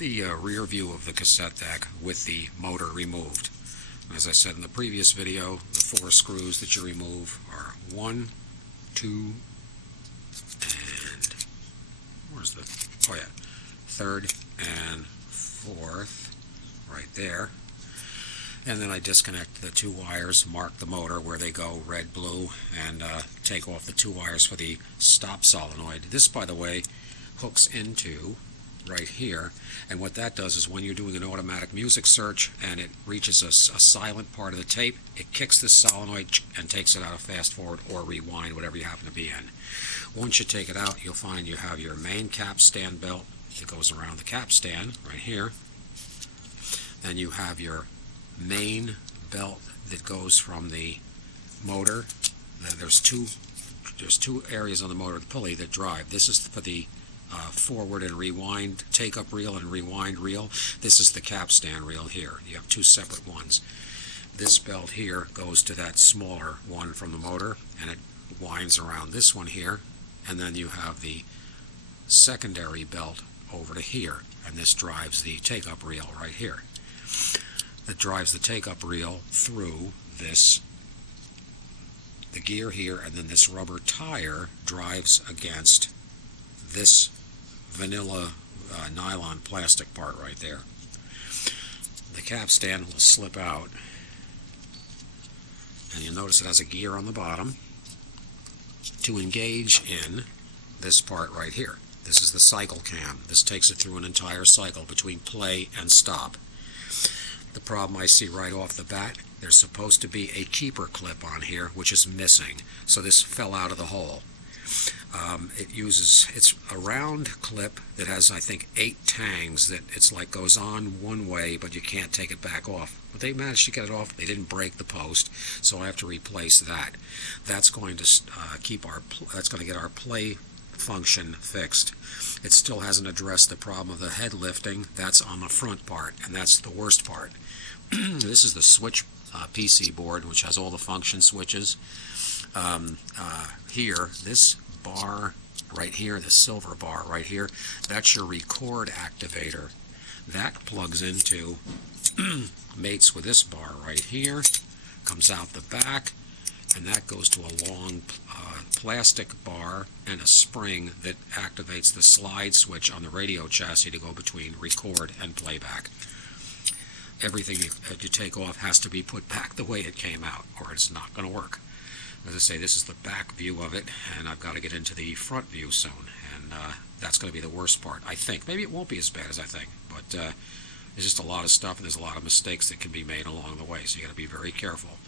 the rear view of the cassette deck with the motor removed. As I said in the previous video, the 4 screws that you remove are 1, 2, and where's the, oh yeah, 3rd and 4th right there. And then I disconnect the 2 wires, mark the motor where they go, red, blue, and take off the 2 wires for the stop solenoid. This, by the way, hooks into right here, and what that does is when you're doing an automatic music search and it reaches a silent part of the tape, it kicks this solenoid and takes it out of fast forward or rewind, whatever you happen to be in. Once you take it out, you'll find you have your main capstan belt that goes around the capstan right here. Then you have your main belt that goes from the motor. There's two areas on the motor, the pulley, that drive. This is for the forward and rewind take-up reel and rewind reel. This is the capstan reel here. You have 2 separate ones. This belt here goes to that smaller one from the motor, and it winds around this one here, and then you have the secondary belt over to here, and this drives the take-up reel right here. That drives the take-up reel through this, the gear here, and then this rubber tire drives against this vanilla nylon plastic part right there. The capstan will slip out, and you'll notice it has a gear on the bottom to engage in this part right here. This is the cycle cam. This takes it through an entire cycle between play and stop. The problem I see right off the bat, there's supposed to be a keeper clip on here which is missing, so this fell out of the hole. It's a round clip that has, I think, 8 tangs that it's like goes on one way, but you can't take it back off. But they managed to get it off. They didn't break the post, so I have to replace that. That's going to that's going to get our play function fixed. It still hasn't addressed the problem of the head lifting. That's on the front part, and that's the worst part. This is the switch PC board, which has all the function switches. Here, this bar right here, the silver bar right here, that's your record activator. That plugs into, mates with this bar right here, comes out the back, and that goes to a long plastic bar and a spring that activates the slide switch on the radio chassis to go between record and playback. Everything you take off has to be put back the way it came out, or it's not going to work. As I say, this is the back view of it, and I've got to get into the front view soon, and that's going to be the worst part, I think. Maybe it won't be as bad as I think, but there's just a lot of stuff, and there's a lot of mistakes that can be made along the way, so you got to be very careful.